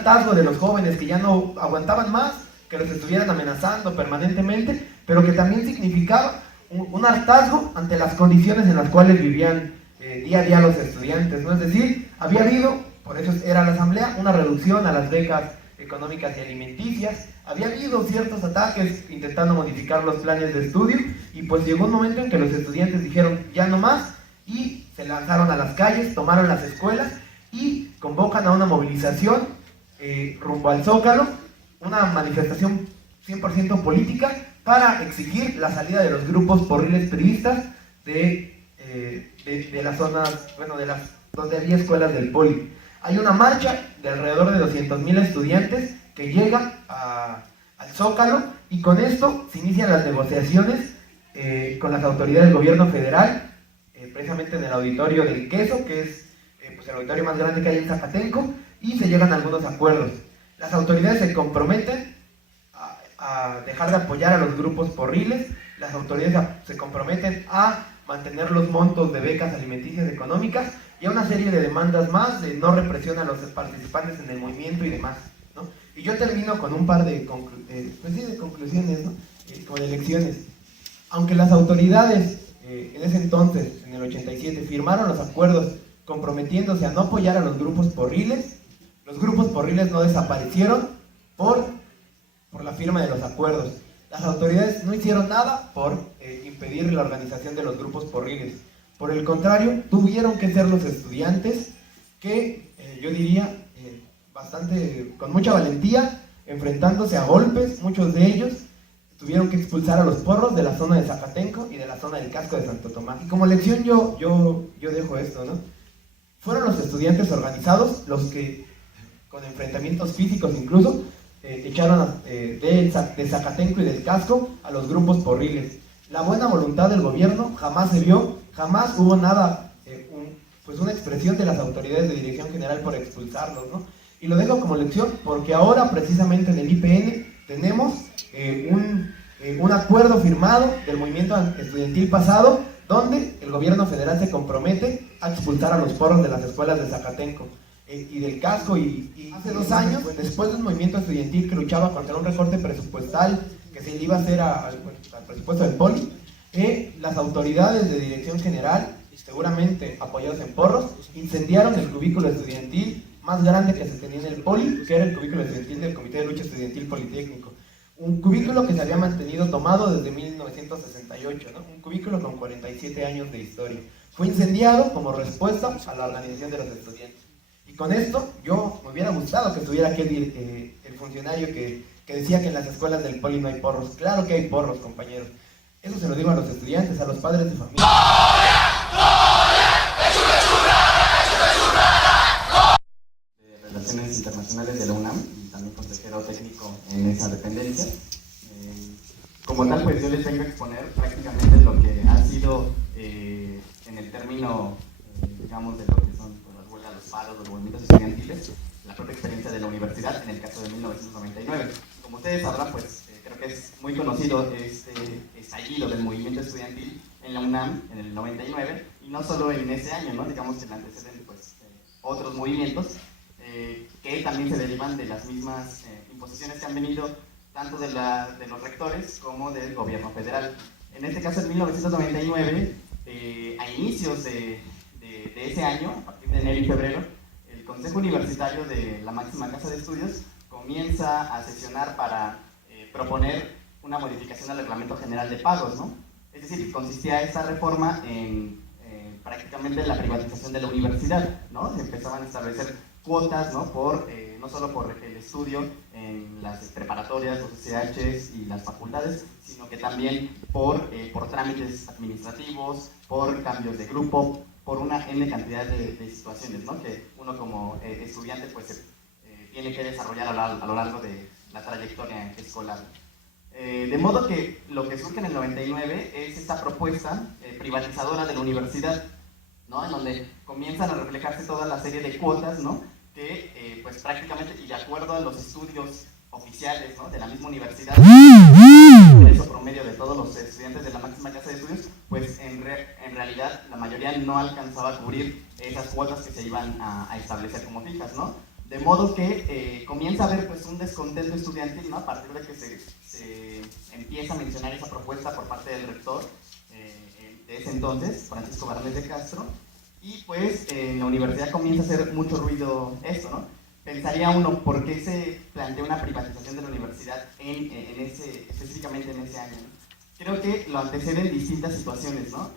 hartazgo de los jóvenes que ya no aguantaban más, que los estuvieran amenazando permanentemente, pero que también significaba un hartazgo ante las condiciones en las cuales vivían día a día los estudiantes, ¿no? Es decir, había habido, por eso era la asamblea, una reducción a las becas económicas y alimenticias, había habido ciertos ataques intentando modificar los planes de estudio, y pues llegó un momento en que los estudiantes dijeron ya no más, y se lanzaron a las calles, tomaron las escuelas y convocan a una movilización rumbo al Zócalo, una manifestación 100% política para exigir la salida de los grupos porriles priistas de las zonas, bueno, donde había escuelas del Poli. Hay una marcha de alrededor de 200,000 estudiantes que llega al Zócalo, y con esto se inician las negociaciones con las autoridades del gobierno federal, precisamente en el auditorio del Queso, que es pues el auditorio más grande que hay en Zacatenco, y se llegan a algunos acuerdos. Las autoridades se comprometen a dejar de apoyar a los grupos porriles, las autoridades se comprometen a mantener los montos de becas alimenticias económicas y a una serie de demandas más de no represión a los participantes en el movimiento y demás, ¿no? Y yo termino con un par de conclusiones, ¿no? Como de lecciones. Aunque las autoridades en ese entonces, en el 87, firmaron los acuerdos comprometiéndose a no apoyar a los grupos porriles, los grupos porriles no desaparecieron por la firma de los acuerdos. Las autoridades no hicieron nada por impedir la organización de los grupos porriles. Por el contrario, tuvieron que ser los estudiantes que, yo diría, con mucha valentía, enfrentándose a golpes, muchos de ellos tuvieron que expulsar a los porros de la zona de Zacatenco y de la zona del casco de Santo Tomás. Y como lección yo dejo esto, ¿no? Fueron los estudiantes organizados los que, con enfrentamientos físicos incluso, echaron de Zacatenco y del casco a los grupos porriles. La buena voluntad del gobierno jamás se vio, jamás hubo nada, pues una expresión de las autoridades de dirección general por expulsarlos, ¿no? Y lo dejo como lección porque ahora precisamente en el IPN tenemos un acuerdo firmado del movimiento estudiantil pasado, donde el gobierno federal se compromete a expulsar a los porros de las escuelas de Zacatenco y del casco, y hace 2 años, después de un movimiento estudiantil que luchaba contra un recorte presupuestal que se le iba a hacer al presupuesto del Poli, las autoridades de dirección general, seguramente apoyados en porros, incendiaron el cubículo estudiantil más grande que se tenía en el Poli, que era el cubículo estudiantil del Comité de Lucha Estudiantil Politécnico. Un cubículo que se había mantenido tomado desde 1968, ¿no? Un cubículo con 47 años de historia. Fue incendiado como respuesta a la organización de los estudiantes. Y con esto, yo me hubiera gustado que estuviera aquí el funcionario que decía que en las escuelas del Poli no hay porros. Claro que hay porros, compañeros. Eso se lo digo a los estudiantes, a los padres de familia. De Relaciones Internacionales de la UNAM, y también consejero técnico en esa dependencia. Como tal, pues yo les vengo a exponer prácticamente lo que ha sido en el término, digamos, de lo que son las huelgas, los paros, los movimientos estudiantiles, la propia experiencia de la universidad en el caso de 1999. Como ustedes sabrán, pues creo que es muy conocido este estallido del movimiento estudiantil en la UNAM en el 99, y no solo en ese año, ¿no? Digamos que en el antecedente, pues otros movimientos que también se derivan de las mismas imposiciones que han venido tanto de los rectores como del gobierno federal. En este caso, en 1999, a inicios de ese año, a partir de enero y febrero, el Consejo Universitario de la máxima casa de estudios comienza a sesionar para proponer una modificación al Reglamento General de Pagos, ¿no? Es decir, consistía esta reforma en prácticamente la privatización de la universidad, ¿no? Se empezaban a establecer cuotas, ¿no? No solo por el estudio en las preparatorias, los SHs y las facultades, sino que también por trámites administrativos, por cambios de grupo, por una N cantidad de situaciones, ¿no? Que uno como estudiante pues tiene que desarrollar a lo largo de la trayectoria escolar. De modo que lo que surge en el 99 es esta propuesta privatizadora de la universidad, ¿no? En donde comienzan a reflejarse toda la serie de cuotas, ¿no? Que pues prácticamente, y de acuerdo a los estudios oficiales, ¿no? De la misma universidad, el ingreso promedio de todos los estudiantes de la máxima casa de estudios, pues en realidad la mayoría no alcanzaba a cubrir esas cuotas que se iban a establecer como fijas, ¿no? De modo que comienza a haber pues, un descontento estudiantil, ¿no? A partir de que se empieza a mencionar esa propuesta por parte del rector de ese entonces, Francisco Barnes de Castro, y pues en la universidad comienza a hacer mucho ruido esto, ¿no? Pensaría uno, ¿por qué se plantea una privatización de la universidad específicamente en ese año, ¿no? Creo que lo anteceden distintas situaciones, ¿no?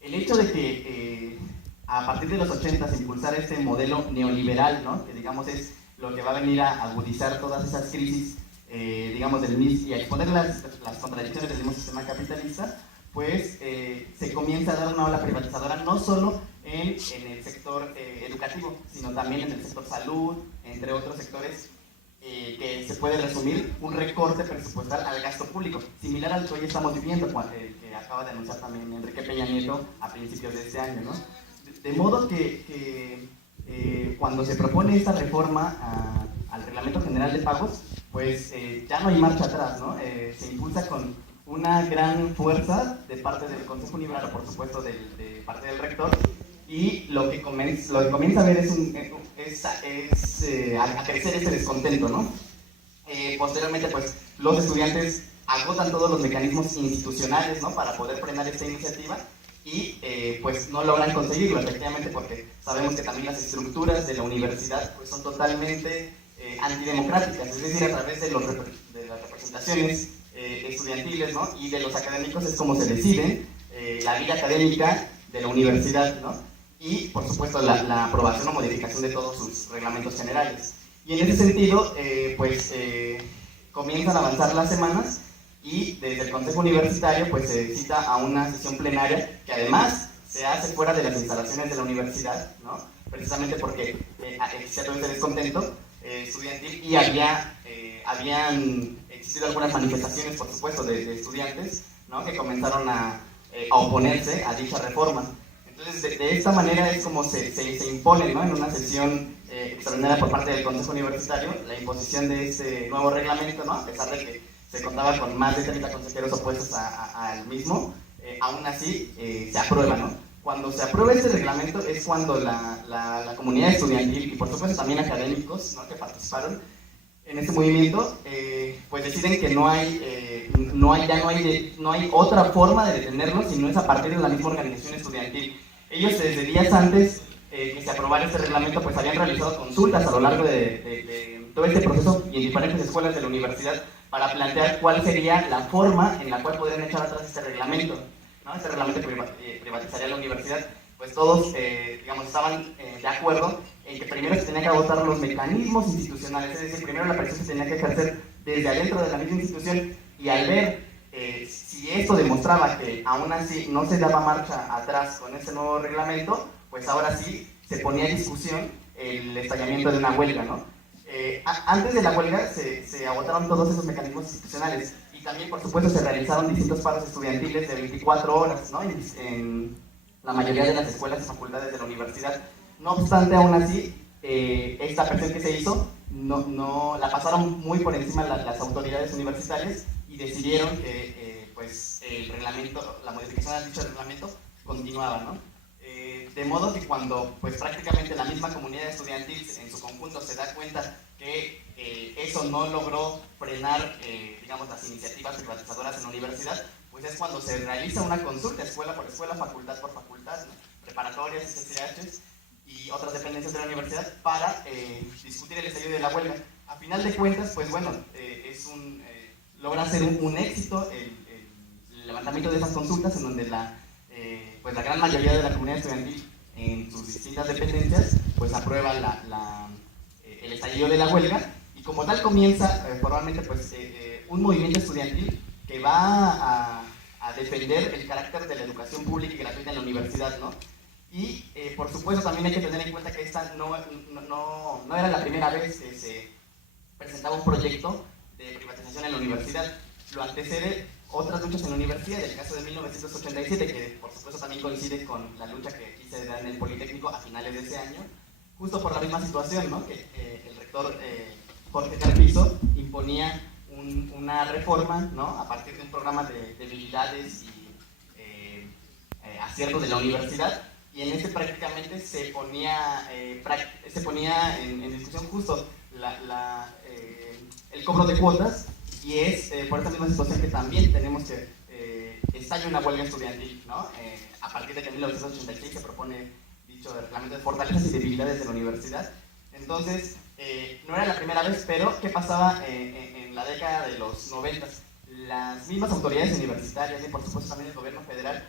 El hecho de que a partir de los 80 se impulsara este modelo neoliberal, ¿no? Que digamos es lo que va a venir a agudizar todas esas crisis, digamos, del MIS y a exponer las contradicciones del mismo sistema capitalista, pues se comienza a dar una ola privatizadora no solo en el sector educativo, sino también en el sector salud, entre otros sectores que se puede resumir un recorte presupuestal al gasto público, similar al que hoy estamos viviendo, que acaba de anunciar también Enrique Peña Nieto a principios de este año, ¿no? De modo que cuando se propone esta reforma al Reglamento General de Pagos, pues ya no hay marcha atrás, ¿no? Se impulsa con una gran fuerza de parte del Consejo Universitario, por supuesto de parte del rector, y lo que comienza a ver a crecer ese descontento, ¿no? Posteriormente, pues, los estudiantes agotan todos los mecanismos institucionales, ¿no? Para poder frenar esta iniciativa y, pues, no logran conseguirlo, efectivamente, porque sabemos que también las estructuras de la universidad, pues, son totalmente antidemocráticas, es decir, a través de las representaciones estudiantiles, ¿no? Y de los académicos es como se decide la vida académica de la universidad, ¿no? Y, por supuesto, la aprobación o modificación de todos sus reglamentos generales. Y en ese sentido, comienzan a avanzar las semanas y desde el Consejo Universitario pues, se cita a una sesión plenaria que además se hace fuera de las instalaciones de la universidad, ¿no? Precisamente porque existía todo ese descontento estudiantil y habían existido algunas manifestaciones, por supuesto, de estudiantes, ¿no? Que comenzaron a oponerse a dicha reforma. Entonces, de esta manera es como se impone, ¿no? En una sesión extraordinaria por parte del Consejo Universitario la imposición de este nuevo reglamento, ¿no? A pesar de que se contaba con más de 30 consejeros opuestos al mismo, aún así se aprueba, ¿no? Cuando se aprueba este reglamento es cuando la comunidad estudiantil y por supuesto también académicos, ¿no? Que participaron en este movimiento, pues deciden que no hay otra forma de detenerlo si no es a partir de la misma organización estudiantil. Ellos desde días antes que se aprobara este reglamento pues habían realizado consultas a lo largo de todo este proceso y en diferentes escuelas de la universidad para plantear cuál sería la forma en la cual podrían echar atrás este reglamento, ¿no? Este reglamento que privatizaría la universidad. Pues todos, digamos, estaban de acuerdo en que primero se tenían que agotar los mecanismos institucionales, es decir, primero la presión se tenía que ejercer desde adentro de la misma institución y al ver si esto demostraba que aún así no se daba marcha atrás con ese nuevo reglamento, pues ahora sí se ponía en discusión el estallamiento de una huelga, ¿no? Antes de la huelga se agotaron todos esos mecanismos institucionales y también, por supuesto, se realizaron distintos paros estudiantiles de 24 horas, ¿no? En la mayoría de las escuelas y facultades de la universidad. No obstante, aún así, esta presión que se hizo no la pasaron muy por encima las autoridades universitarias y decidieron que pues, el reglamento, la modificación de dicho reglamento continuaba, ¿no? De modo que cuando pues, prácticamente la misma comunidad estudiantil en su conjunto se da cuenta que eso no logró frenar digamos, las iniciativas privatizadoras en la universidad, pues es cuando se realiza una consulta escuela por escuela, facultad por facultad, ¿no? Preparatorias, CCHs y otras dependencias de la universidad para discutir el estallido de la huelga. A final de cuentas, pues bueno, logra ser un éxito el levantamiento de esas consultas en donde pues la gran mayoría de la comunidad estudiantil en sus distintas dependencias pues aprueba el estallido de la huelga y como tal comienza formalmente pues, un movimiento estudiantil que va a defender el carácter de la educación pública y gratuita en la universidad, ¿no? Y por supuesto también hay que tener en cuenta que esta no era la primera vez que se presentaba un proyecto de privatización en la universidad. Lo antecede otras luchas en la universidad, el caso de 1987, que por supuesto también coincide con la lucha que aquí se da en el Politécnico a finales de ese año, justo por la misma situación, ¿no? Que el rector Jorge Carpizo imponía una reforma, ¿no? A partir de un programa de debilidades y aciertos de la universidad y en este prácticamente se ponía en discusión justo el cobro de cuotas, y es por esta misma situación que también tenemos que estalla una huelga estudiantil, ¿no? A partir de que en 1986 se propone dicho reglamento de fortalezas y debilidades de la universidad. Entonces, no era la primera vez, pero ¿qué pasaba en la década de los 90? Las mismas autoridades universitarias y por supuesto también el gobierno federal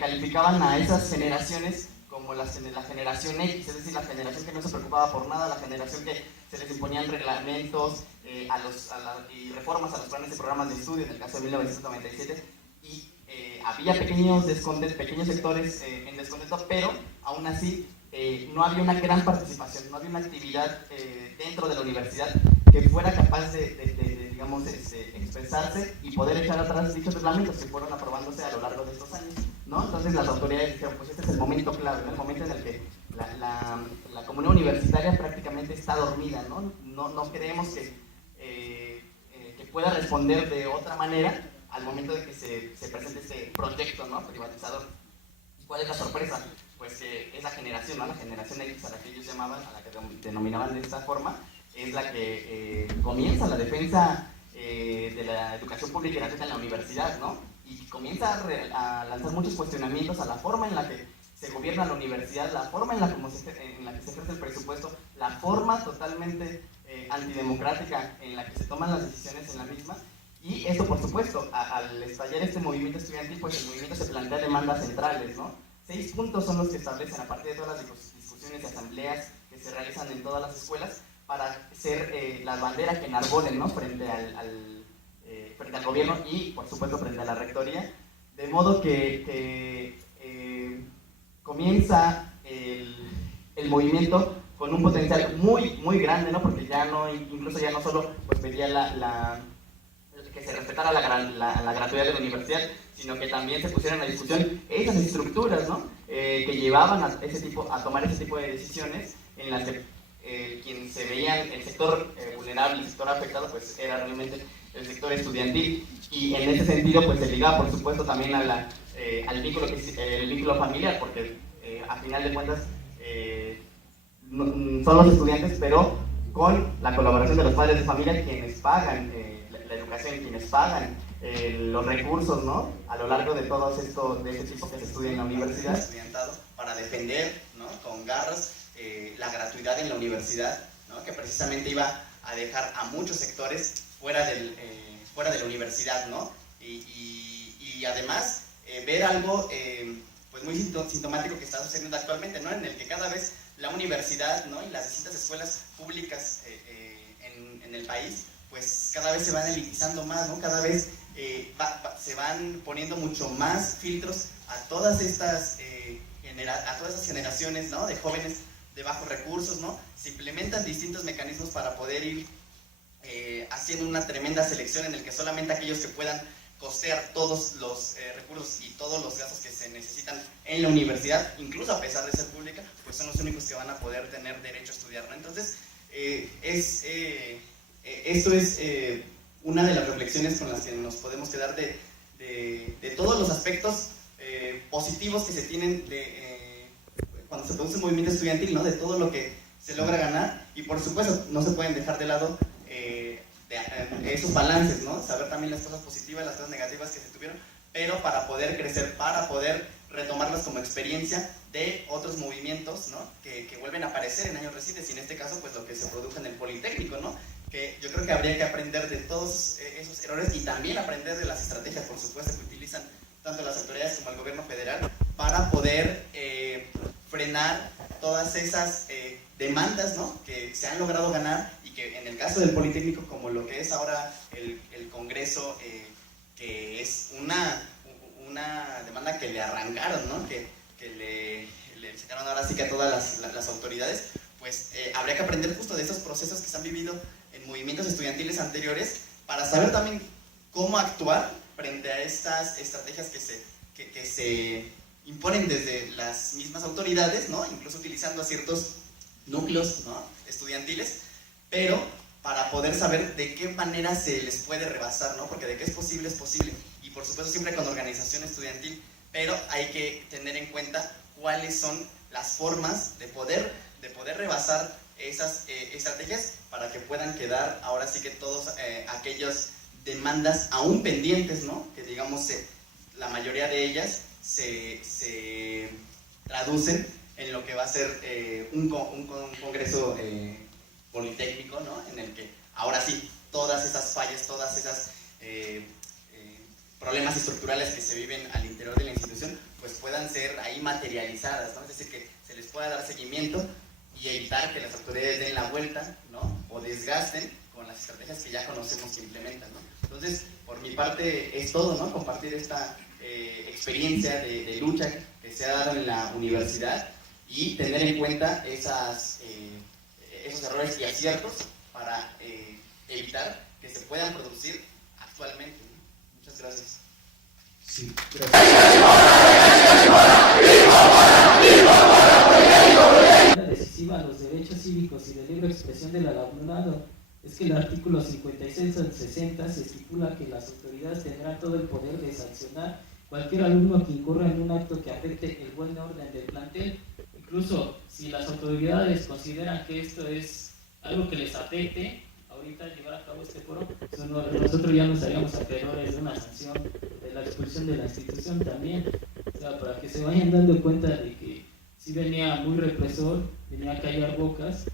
calificaban a esas generaciones como la generación X, es decir, la generación que no se preocupaba por nada, la generación que se les imponían reglamentos y reformas a los planes y programas de estudio, en el caso de 1997, y había pequeños sectores en descontento, pero aún así no había una gran participación, no había una actividad dentro de la universidad que fuera capaz de digamos, expresarse y poder echar atrás dichos reglamentos que fueron aprobándose a lo largo de estos años, ¿no? Entonces las autoridades dijeron, pues este es el momento clave, ¿no? El momento en el que la comunidad universitaria prácticamente está dormida, ¿no? No creemos que pueda responder de otra manera al momento de que se presente este proyecto, ¿no? Privatizador. ¿Cuál es la sorpresa? Pues que esa generación, ¿no? La generación X a la que ellos llamaban, a la que denominaban de esta forma, es la que comienza la defensa de la educación pública y gratuita en la universidad, ¿no? Y comienza a lanzar muchos cuestionamientos a la forma en la que se gobierna la universidad, la forma en la que se ejerce el presupuesto, la forma totalmente antidemocrática en la que se toman las decisiones en la misma. Y esto, por supuesto, al estallar este movimiento estudiantil, pues el movimiento se plantea demandas centrales, ¿no? 6 puntos son los que establecen a partir de todas las discusiones y asambleas que se realizan en todas las escuelas para ser la bandera que enarbolen, ¿no? frente al gobierno y, por supuesto, frente a la rectoría. De modo que comienza el movimiento con un potencial muy grande, ¿no? Porque incluso ya no solo pues, pedía que se respetara la gratuidad de la universidad, sino que también se pusieran a discusión esas estructuras, ¿no? Que llevaban a tomar ese tipo de decisiones en las que quien se veía el sector vulnerable, el sector afectado, pues era realmente el sector estudiantil, y en ese sentido pues se ligaba por supuesto también al vínculo, el vínculo familiar, porque a final de cuentas son los estudiantes, pero con la colaboración de los padres de familia quienes pagan la educación, quienes pagan los recursos, ¿no? A lo largo de todo esto, de este tipo que se estudia en la universidad, estudiantado para defender, ¿no? Con garras la gratuidad en la universidad, ¿no? Que precisamente iba a dejar a muchos sectores fuera de la universidad, ¿no? Y además ver algo pues muy sintomático que está sucediendo actualmente, ¿no? En el que cada vez la universidad, ¿no? Y las distintas escuelas públicas en el país pues cada vez se van elitizando más, ¿no? Cada vez se van poniendo mucho más filtros a todas estas generaciones, ¿no? De jóvenes de bajos recursos, ¿no? Se implementan distintos mecanismos para poder ir haciendo una tremenda selección en el que solamente aquellos que puedan costear todos los recursos y todos los gastos que se necesitan en la universidad, incluso a pesar de ser pública, pues son los únicos que van a poder tener derecho a estudiar, ¿no? Entonces, esto es una de las reflexiones con las que nos podemos quedar de todos los aspectos positivos que se tienen cuando se produce un movimiento estudiantil, ¿no? De todo lo que se logra ganar, y por supuesto no se pueden dejar de lado esos balances, ¿no? Saber también las cosas positivas, las cosas negativas que se tuvieron, pero para poder crecer, para poder retomarlas como experiencia de otros movimientos, ¿no? Que vuelven a aparecer en años recientes, y en este caso pues lo que se produjo en el Politécnico, ¿no? Que yo creo que habría que aprender de todos esos errores y también aprender de las estrategias, por supuesto, que utilizan tanto las autoridades como el gobierno federal para poder frenar todas esas demandas, ¿no? Que se han logrado ganar, y que en el caso del Politécnico, como lo que es ahora el Congreso, que es una demanda que le arrancaron, ¿no? Que le sacaron ahora sí que a todas las autoridades, pues habría que aprender justo de esos procesos que se han vivido en movimientos estudiantiles anteriores para saber también cómo actuar frente a estas estrategias que se imponen desde las mismas autoridades, ¿no? Incluso utilizando a ciertos núcleos, ¿no? estudiantiles, pero para poder saber de qué manera se les puede rebasar, ¿no? Porque de qué es posible, y por supuesto siempre con organización estudiantil pero hay que tener en cuenta cuáles son las formas de poder rebasar esas estrategias para que puedan quedar ahora sí que todos aquellas demandas aún pendientes, ¿no? Que digamos la mayoría de ellas se traducen en lo que va a ser un congreso politécnico, ¿no? En el que ahora sí todas esas fallas, todas esas problemas estructurales que se viven al interior de la institución, pues puedan ser ahí materializadas, ¿no? Es decir, que se les pueda dar seguimiento y evitar que las autoridades den la vuelta, ¿no? O desgasten con las estrategias que ya conocemos que implementan, ¿no? Entonces, por mi parte es todo, ¿no? Compartir esta experiencia de lucha que se ha dado en la universidad y tener en cuenta esos errores y aciertos para evitar que se puedan producir actualmente, ¿no? Muchas gracias. Sí, gracias. Decisiva a los derechos cívicos y de libre expresión del alumnado es que el artículo 56 al 60 se estipula que las autoridades tendrán todo el poder de sancionar cualquier alumno que incurra en un acto que afecte el buen orden del plantel. Incluso si las autoridades consideran que esto es algo que les afecte, ahorita llevar a cabo este foro, nosotros ya nos haríamos acreedores de una sanción, de la expulsión de la institución también. O sea, para que se vayan dando cuenta de que sí venía muy represor, venía a callar bocas.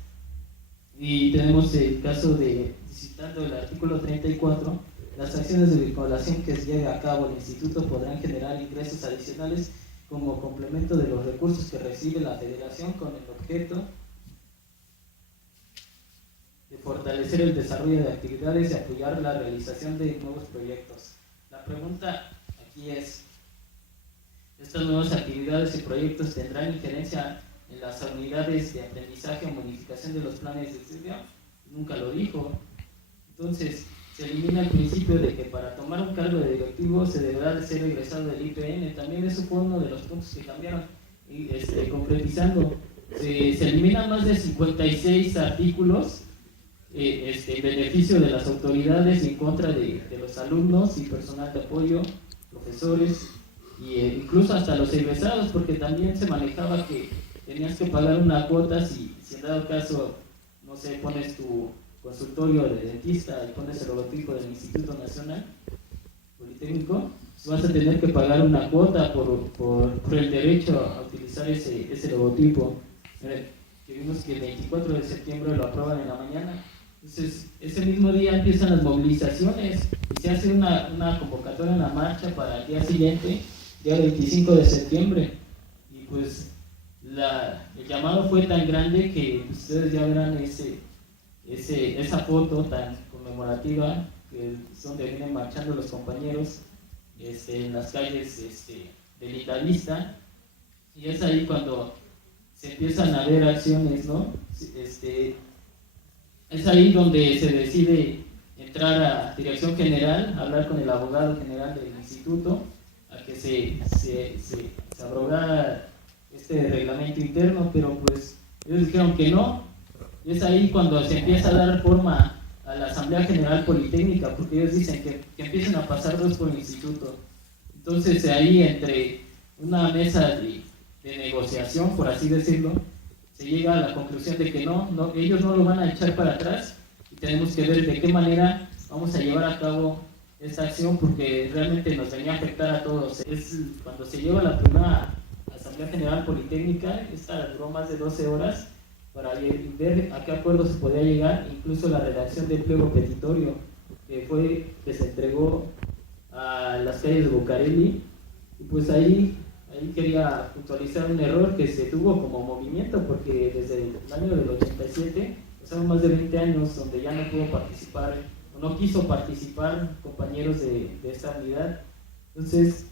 Y tenemos el caso de, citando el artículo 34, las acciones de vinculación que se lleve a cabo el instituto podrán generar ingresos adicionales como complemento de los recursos que recibe la federación con el objeto de fortalecer el desarrollo de actividades y apoyar la realización de nuevos proyectos. La pregunta aquí es, ¿estas nuevas actividades y proyectos tendrán injerencia en las unidades de aprendizaje o modificación de los planes de estudio? Nunca lo dijo. Entonces, se elimina el principio de que para tomar un cargo de directivo se deberá de ser egresado del IPN. También eso fue uno de los puntos que cambiaron. Y concretizando, se eliminan más de 56 artículos en beneficio de las autoridades y en contra de los alumnos y personal de apoyo, profesores e incluso hasta los egresados, porque también se manejaba que tenías que pagar una cuota si en dado caso, no sé, pones tu consultorio de dentista y pones el logotipo del Instituto Nacional Politécnico, vas a tener que pagar una cuota por el derecho a utilizar ese logotipo. Que vimos que el 24 de septiembre lo aprueban en la mañana. Entonces, ese mismo día empiezan las movilizaciones y se hace una convocatoria, una marcha para el día siguiente, día 25 de septiembre. Y pues el llamado fue tan grande que ustedes ya verán esa foto tan conmemorativa, que es donde vienen marchando los compañeros en las calles de Lindavista. Y es ahí cuando se empiezan a ver acciones, ¿no? Es ahí donde se decide entrar a dirección general, hablar con el abogado general del instituto, a que se abrogara este reglamento interno, pero pues ellos dijeron que no. Y es ahí cuando se empieza a dar forma a la Asamblea General Politécnica, porque ellos dicen que empiecen a pasar dos por el instituto. Entonces ahí, entre una mesa de negociación, por así decirlo, se llega a la conclusión de que ellos no lo van a echar para atrás y tenemos que ver de qué manera vamos a llevar a cabo esta acción, porque realmente nos venía a afectar a todos. Es cuando se lleva la primera Asamblea General Politécnica, esta duró más de 12 horas para ver a qué acuerdo se podía llegar, incluso la redacción del pliego petitorio que se entregó a las calles de Bucareli. Y pues ahí quería puntualizar un error que se tuvo como movimiento, porque desde el año del 87 pasaron más de 20 años donde ya no pudo participar o no quiso participar compañeros de esta unidad. Entonces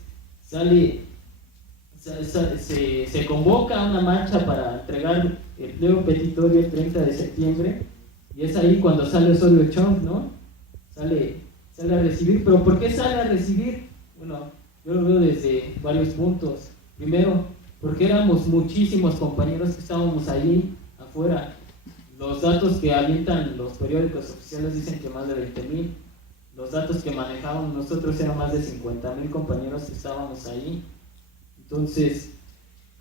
se convoca una marcha para entregar el pliego petitorio el 30 de septiembre, y es ahí cuando sale Osorio Chong, ¿no? Sale a recibir. ¿Pero por qué sale a recibir? Bueno, yo lo veo desde varios puntos. Primero, porque éramos muchísimos compañeros que estábamos allí afuera. Los datos que avientan los periódicos oficiales dicen que más de 20,000. Los datos que manejábamos nosotros eran más de 50,000 compañeros que estábamos ahí. Entonces,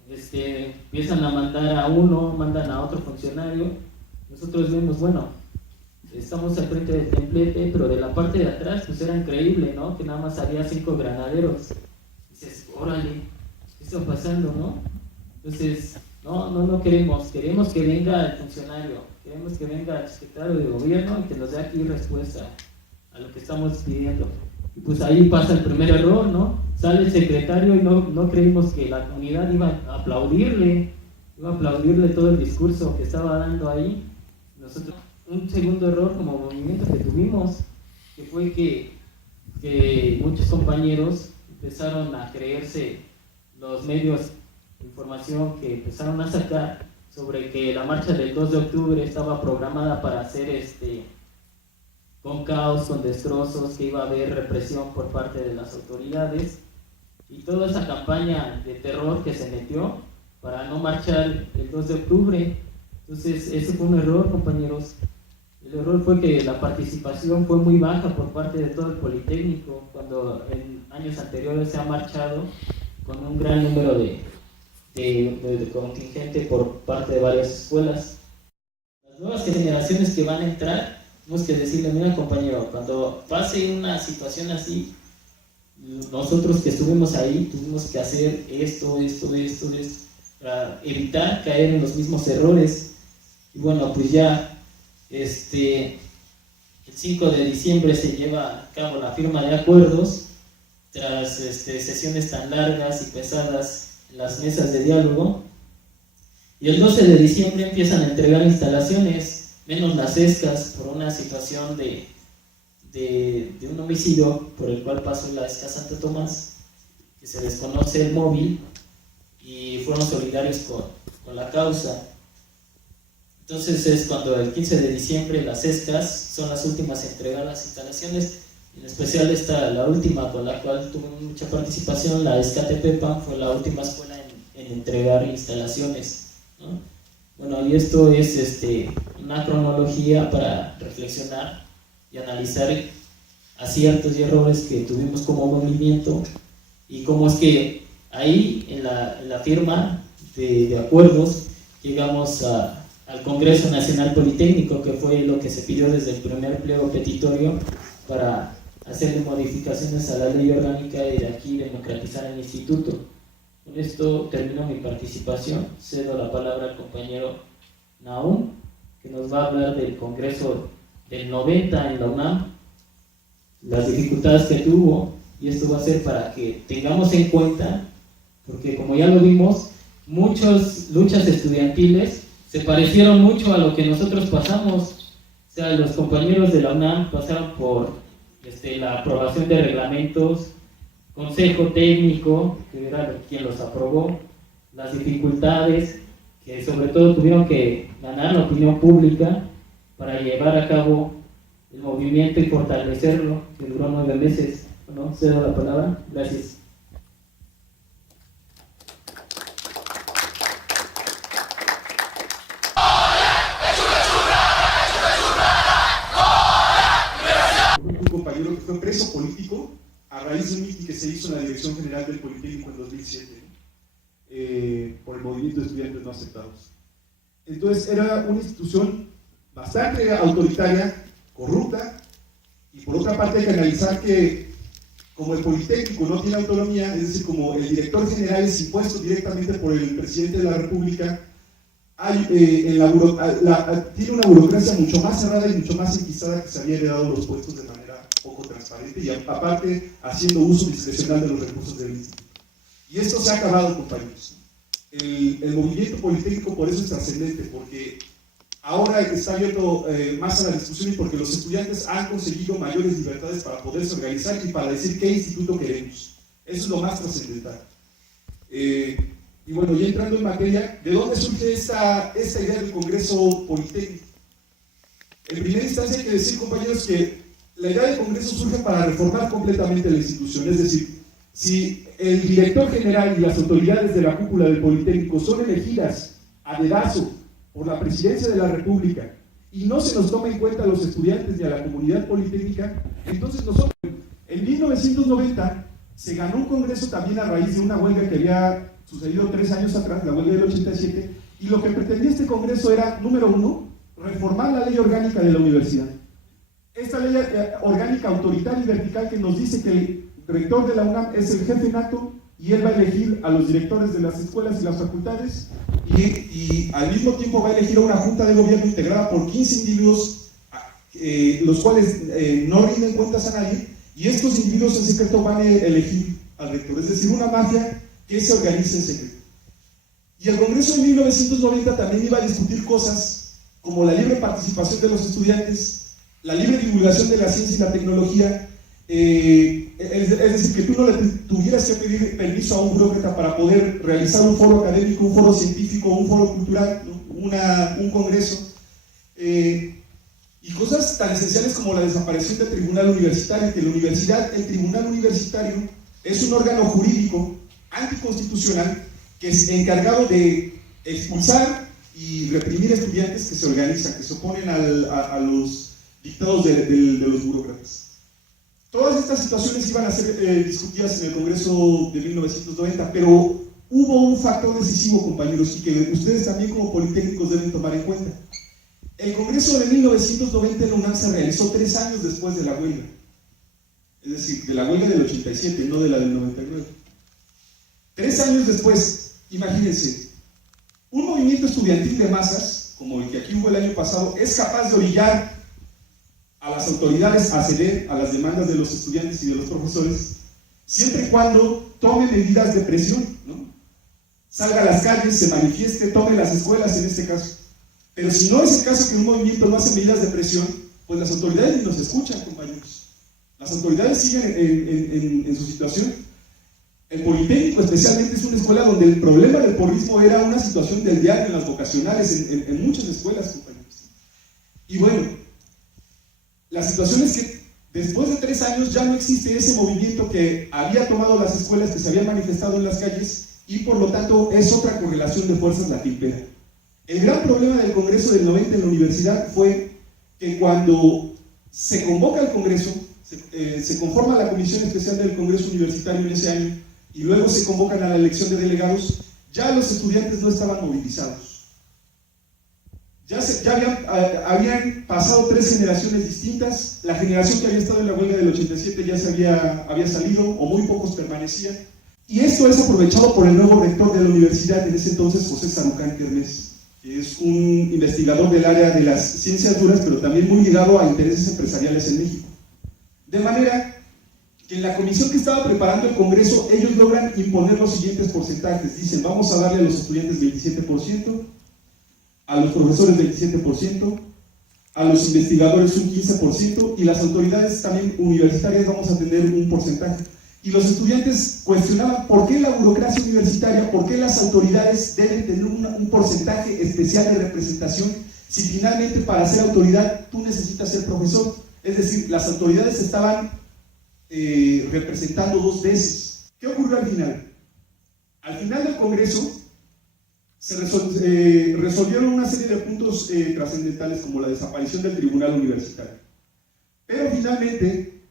empiezan a mandar a uno, mandan a otro funcionario. Nosotros vemos, bueno, estamos al frente del templete, pero de la parte de atrás pues era increíble, ¿no? Que nada más había 5 granaderos. Dices, órale, ¿qué está pasando, no? Entonces, no queremos que venga el funcionario, queremos que venga el secretario de gobierno y que nos dé aquí respuesta a lo que estamos pidiendo. Y pues ahí pasa el primer error, ¿no? Sale el secretario y no creímos que la comunidad iba a aplaudirle todo el discurso que estaba dando ahí. Nosotros, un segundo error como movimiento que tuvimos, que fue que muchos compañeros empezaron a creerse los medios de información que empezaron a sacar sobre que la marcha del 2 de octubre estaba programada para hacer con caos, con destrozos, que iba a haber represión por parte de las autoridades, y toda esa campaña de terror que se metió para no marchar el 2 de octubre. Entonces ese fue un error, compañeros. El error fue que la participación fue muy baja por parte de todo el Politécnico, cuando en años anteriores se ha marchado con un gran número de contingente por parte de varias escuelas. Las nuevas generaciones que van a entrar, tenemos que decirle, mira compañero, cuando pase una situación así, nosotros que estuvimos ahí tuvimos que hacer esto, para evitar caer en los mismos errores. Y bueno, pues ya el 5 de diciembre se lleva a cabo la firma de acuerdos tras sesiones tan largas y pesadas en las mesas de diálogo, y el 12 de diciembre empiezan a entregar instalaciones, menos las ESCAS, por una situación de un homicidio por el cual pasó la ESCA Santo Tomás, que se desconoce el móvil, y fueron solidarios con la causa. Entonces es cuando el 15 de diciembre las ESCAS son las últimas en entregar las instalaciones. En especial la última con la cual tuve mucha participación, la ESCA Tepepan, fue la última escuela en entregar instalaciones, ¿no? Bueno, y esto es una cronología para reflexionar y analizar aciertos y errores que tuvimos como movimiento, y cómo es que ahí en la firma de acuerdos llegamos al Congreso Nacional Politécnico, que fue lo que se pidió desde el primer pliego petitorio para hacerle modificaciones a la ley orgánica y de aquí democratizar el instituto. Con esto termino mi participación. Cedo la palabra al compañero Nahum, que nos va a hablar del Congreso del 90 en la UNAM, las dificultades que tuvo, y esto va a ser para que tengamos en cuenta, porque como ya lo vimos, muchas luchas estudiantiles se parecieron mucho a lo que nosotros pasamos. O sea, los compañeros de la UNAM pasaron por la aprobación de reglamentos, consejo técnico, que era quien los aprobó, las dificultades que sobre todo tuvieron que ganar la opinión pública para llevar a cabo el movimiento y fortalecerlo, que duró 9 meses. ¿No? Cedo la palabra. Gracias. Un compañero que fue preso político a raíz de un mitin que se hizo en la Dirección General del Politécnico en 2007, por el movimiento de estudiantes no aceptados. Entonces era una institución bastante autoritaria, corrupta, y por otra parte hay que analizar que como el Politécnico no tiene autonomía, es decir, como el director general es impuesto directamente por el presidente de la República, tiene una burocracia mucho más cerrada y mucho más enquistada, que se había heredado los puestos de manera poco transparente y aparte haciendo uso discrecional de los recursos del instituto. Y esto se ha acabado, compañeros. El movimiento politécnico por eso es trascendente, porque ahora está abierto más a la discusión y porque los estudiantes han conseguido mayores libertades para poderse organizar y para decir qué instituto queremos. Eso es lo más trascendental. Y bueno, ya entrando en materia, ¿de dónde surge esta idea del Congreso Politécnico? En primera instancia hay que decir, compañeros, que la idea del Congreso surge para reformar completamente la institución. Es decir, si el director general y las autoridades de la cúpula del Politécnico son elegidas a dedazo por la Presidencia de la República y no se nos toma en cuenta a los estudiantes ni a la comunidad politécnica, entonces nosotros, en 1990, se ganó un congreso también a raíz de una huelga que había sucedido 3 años atrás, la huelga del 87, y lo que pretendía este congreso era, número 1, reformar la ley orgánica de la universidad. Esta ley orgánica autoritaria y vertical que nos dice que el rector de la UNAM es el jefe nato y él va a elegir a los directores de las escuelas y las facultades y al mismo tiempo va a elegir a una junta de gobierno integrada por 15 individuos, los cuales no rinden cuentas a nadie, y estos individuos en secreto van a elegir al rector, es decir, una mafia que se organiza en secreto. Y el Congreso de 1990 también iba a discutir cosas como la libre participación de los estudiantes, la libre divulgación de la ciencia y la tecnología, es decir, que tú no le tuvieras que pedir permiso a un burócrata para poder realizar un foro académico, un foro científico, un foro cultural, ¿no? un congreso, y cosas tan esenciales como la desaparición del tribunal universitario, que la universidad, el tribunal universitario, es un órgano jurídico anticonstitucional que es encargado de expulsar y reprimir estudiantes que se organizan, que se oponen a los dictados de los burócratas. Todas estas situaciones iban a ser discutidas en el Congreso de 1990, pero hubo un factor decisivo, compañeros, y que ustedes también como politécnicos deben tomar en cuenta. El Congreso de 1990 en la UNAM se realizó 3 años después de la huelga, es decir, de la huelga del 87, no de la del 99. 3 años después, imagínense, un movimiento estudiantil de masas, como el que aquí hubo el año pasado, es capaz de orillar a las autoridades a ceder a las demandas de los estudiantes y de los profesores, siempre y cuando tome medidas de presión, ¿no? Salga a las calles, se manifieste, tome las escuelas en este caso. Pero si no es el caso que un movimiento no hace medidas de presión, pues las autoridades ni nos escuchan, compañeros. Las autoridades siguen en su situación. El Politécnico especialmente es una escuela donde el problema del porrismo era una situación del diario en las vocacionales, en muchas escuelas, compañeros. Y bueno, la situación es que después de 3 años ya no existe ese movimiento que había tomado las escuelas, que se habían manifestado en las calles, y por lo tanto es otra correlación de fuerzas la que impera. El gran problema del Congreso del 90 en la universidad fue que cuando se convoca el Congreso, se conforma la Comisión Especial del Congreso Universitario en ese año, y luego se convocan a la elección de delegados, ya los estudiantes no estaban movilizados. Ya habían pasado 3 generaciones distintas. La generación que había estado en la huelga del 87 ya había salido, o muy pocos permanecían. Y esto es aprovechado por el nuevo rector de la universidad, en ese entonces José Sarucán Kermés, que es un investigador del área de las ciencias duras, pero también muy ligado a intereses empresariales en México. De manera que en la comisión que estaba preparando el Congreso, ellos logran imponer los siguientes porcentajes. Dicen, vamos a darle a los estudiantes 27%, a los profesores 27%, a los investigadores un 15%, y las autoridades también universitarias vamos a tener un porcentaje. Y los estudiantes cuestionaban por qué la burocracia universitaria, por qué las autoridades deben tener un porcentaje especial de representación, si finalmente para ser autoridad tú necesitas ser profesor. Es decir, las autoridades estaban representando 2 veces. ¿Qué ocurrió al final? Al final del Congreso se resolvieron una serie de puntos trascendentales, como la desaparición del tribunal universitario. Pero finalmente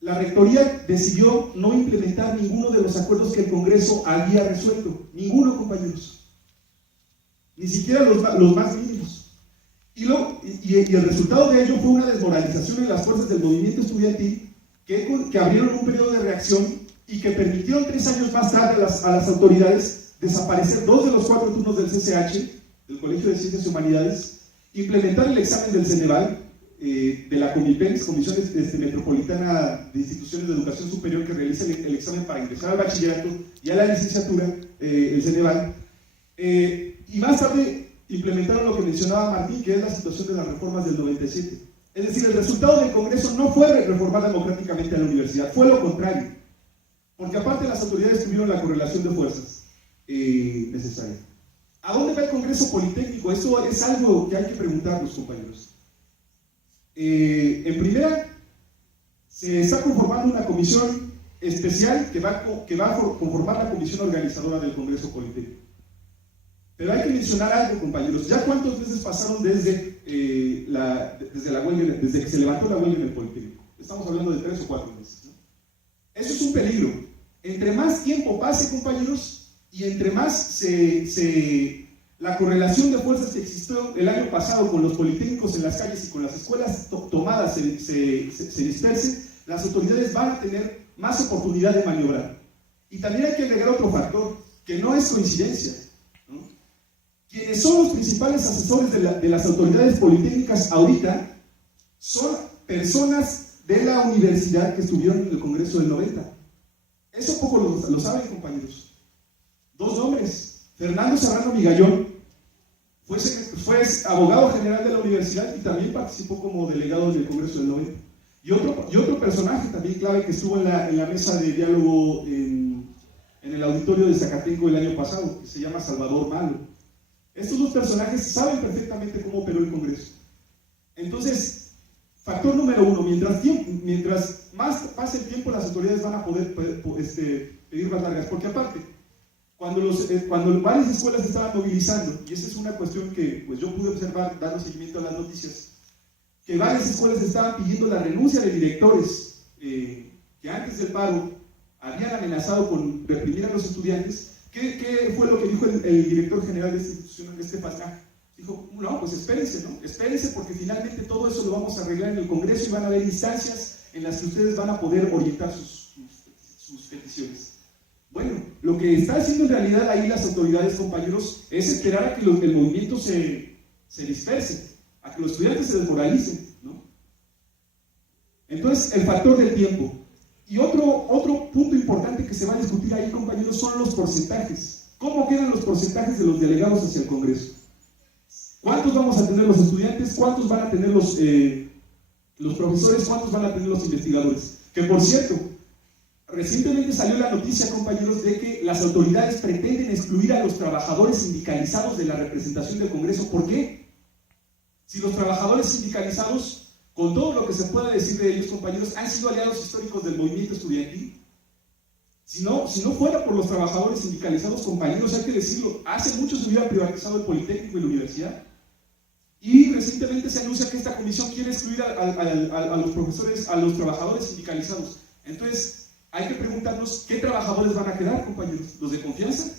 la rectoría decidió no implementar ninguno de los acuerdos que el Congreso había resuelto. Ninguno, compañeros. Ni siquiera los más mínimos. Y el resultado de ello fue una desmoralización en las fuerzas del movimiento estudiantil que abrieron un periodo de reacción y que permitieron 3 años más tarde a las autoridades desaparecer 2 de los 4 turnos del CCH, del Colegio de Ciencias y Humanidades, implementar el examen del Ceneval, de la Comipex, Comisión Metropolitana de Instituciones de Educación Superior, que realiza el examen para ingresar al bachillerato y a la licenciatura, el Ceneval, y más tarde implementaron lo que mencionaba Martín, que es la situación de las reformas del 97. Es decir, el resultado del Congreso no fue reformar democráticamente a la universidad, fue lo contrario, porque aparte las autoridades tuvieron la correlación de fuerzas necesaria. ¿A dónde va el Congreso Politécnico? Eso es algo que hay que preguntarnos, compañeros. En primera, se está conformando una comisión especial que va a conformar la comisión organizadora del Congreso Politécnico. Pero hay que mencionar algo, compañeros. ¿Ya cuántos meses pasaron desde la huelga, desde que se levantó la huelga en el Politécnico? Estamos hablando de 3 o 4 meses, ¿no? Eso es un peligro. Entre más tiempo pase, compañeros, y entre más la correlación de fuerzas que existió el año pasado con los politécnicos en las calles y con las escuelas tomadas se disperse, las autoridades van a tener más oportunidad de maniobrar. Y también hay que agregar otro factor, que no es coincidencia, ¿no? Quienes son los principales asesores de las autoridades politécnicas ahorita son personas de la universidad que estuvieron en el Congreso del 90. Eso poco lo saben, compañeros. Dos nombres. Fernando Serrano Migallón fue abogado general de la universidad y también participó como delegado del Congreso del 90. Y otro personaje también clave que estuvo en la mesa de diálogo en el auditorio de Zacatenco el año pasado, que se llama Salvador Malo. Estos dos personajes saben perfectamente cómo operó el Congreso. Entonces, factor número uno, mientras más pase el tiempo, las autoridades van a poder pedir más largas, porque aparte, cuando varias escuelas estaban movilizando, y esa es una cuestión que pues, yo pude observar dando seguimiento a las noticias, que varias escuelas estaban pidiendo la renuncia de directores que antes del paro habían amenazado con reprimir a los estudiantes. ¿Qué fue lo que dijo el director general de esta institución, Estefan? Dijo, no, pues espérense, ¿no? Espérense porque finalmente todo eso lo vamos a arreglar en el Congreso y van a haber instancias en las que ustedes van a poder orientar sus peticiones. Bueno, lo que está haciendo en realidad ahí las autoridades, compañeros, es esperar a que el movimiento se disperse, a que los estudiantes se desmoralicen, ¿no? Entonces, el factor del tiempo. Y otro punto importante que se va a discutir ahí, compañeros, son los porcentajes. ¿Cómo quedan los porcentajes de los delegados hacia el Congreso? ¿Cuántos vamos a tener los estudiantes? ¿Cuántos van a tener los profesores? ¿Cuántos van a tener los investigadores? Que por cierto, recientemente salió la noticia, compañeros, de que las autoridades pretenden excluir a los trabajadores sindicalizados de la representación del Congreso. ¿Por qué? Si los trabajadores sindicalizados, con todo lo que se pueda decir de ellos, compañeros, han sido aliados históricos del movimiento estudiantil. Si no fuera por los trabajadores sindicalizados, compañeros, hay que decirlo, hace mucho se hubiera privatizado el Politécnico y la universidad. Y recientemente se anuncia que esta comisión quiere excluir a los profesores, a los trabajadores sindicalizados. Entonces, hay que preguntarnos, ¿qué trabajadores van a quedar, compañeros? ¿Los de confianza?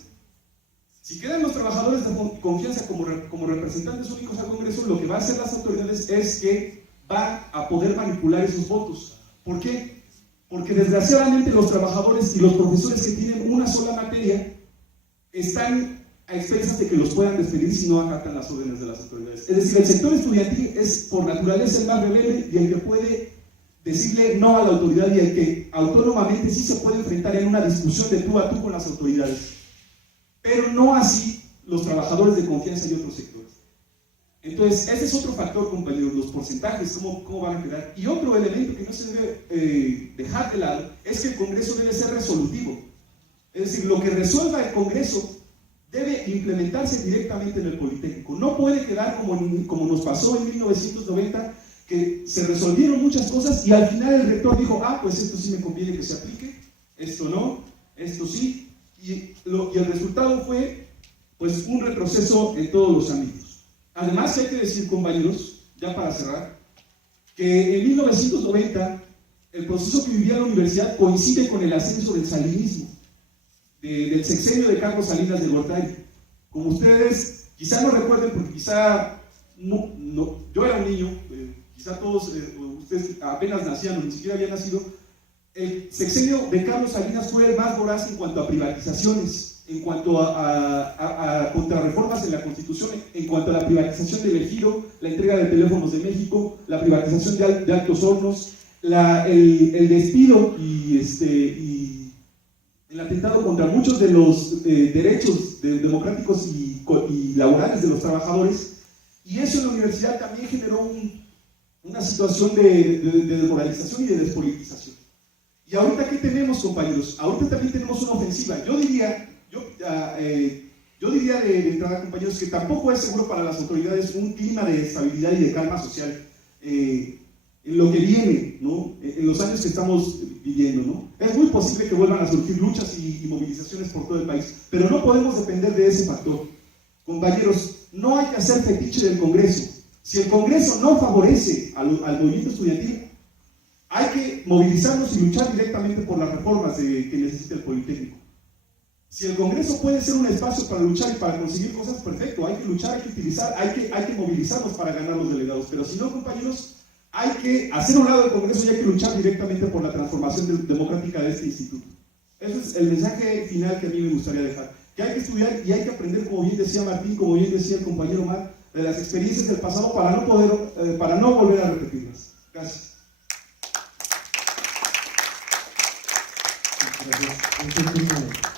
Si quedan los trabajadores de confianza como representantes únicos al Congreso, lo que va a hacer las autoridades es que va a poder manipular esos votos. ¿Por qué? Porque desgraciadamente los trabajadores y los profesores que tienen una sola materia están a expensas de que los puedan despedir si no acatan las órdenes de las autoridades. Es decir, el sector estudiantil es por naturaleza el más rebelde y el que puede decirle no a la autoridad y el que autónomamente sí se puede enfrentar en una discusión de tú a tú con las autoridades. Pero no así los trabajadores de confianza y otros sectores. Entonces, ese es otro factor, compañeros, los porcentajes, cómo van a quedar. Y otro elemento que no se debe dejar de lado es que el Congreso debe ser resolutivo. Es decir, lo que resuelva el Congreso debe implementarse directamente en el Politécnico. No puede quedar como nos pasó en 1990, que se resolvieron muchas cosas y al final el rector dijo, pues esto sí me conviene que se aplique, esto no, esto sí. Y el resultado fue pues un retroceso en todos los ámbitos. Además, hay que decir, compañeros, ya para cerrar, que en 1990 el proceso que vivía la universidad coincide con el ascenso del salinismo, del sexenio de Carlos Salinas de Gortari. Como ustedes quizá no recuerden, porque quizá yo era un niño, quizá todos ustedes apenas nacían o ni siquiera habían nacido. El sexenio de Carlos Salinas fue el más voraz en cuanto a privatizaciones, en cuanto a contrarreformas en la Constitución, en cuanto a la privatización del Ejido, la entrega de Teléfonos de México, la privatización de Altos Hornos, el despido y el atentado contra muchos de los derechos democráticos y laborales de los trabajadores. Y eso en la universidad también generó una situación de desmoralización y de despolitización. Y ahorita, ¿qué tenemos, compañeros? Ahorita también tenemos una ofensiva. Yo diría de entrada, compañeros, que tampoco es seguro para las autoridades un clima de estabilidad y de calma social en lo que viene, ¿no? En los años que estamos viviendo, ¿no? Es muy posible que vuelvan a surgir luchas y movilizaciones por todo el país, pero no podemos depender de ese factor. Compañeros, no hay que hacer fetiche del Congreso. Si el Congreso no favorece al movimiento estudiantil, Hay que movilizarnos y luchar directamente por las reformas que necesita el Politécnico. Si el Congreso puede ser un espacio para luchar y para conseguir cosas, perfecto, hay que luchar, hay que utilizar, hay que movilizarnos para ganar los delegados, pero si no, compañeros, hay que hacer un lado del Congreso y hay que luchar directamente por la transformación democrática de este instituto. Ese es el mensaje final que a mí me gustaría dejar, que hay que estudiar y hay que aprender, como bien decía Martín, como bien decía el compañero Mar, de las experiencias del pasado para no volver a repetirlas. Gracias. Gracias.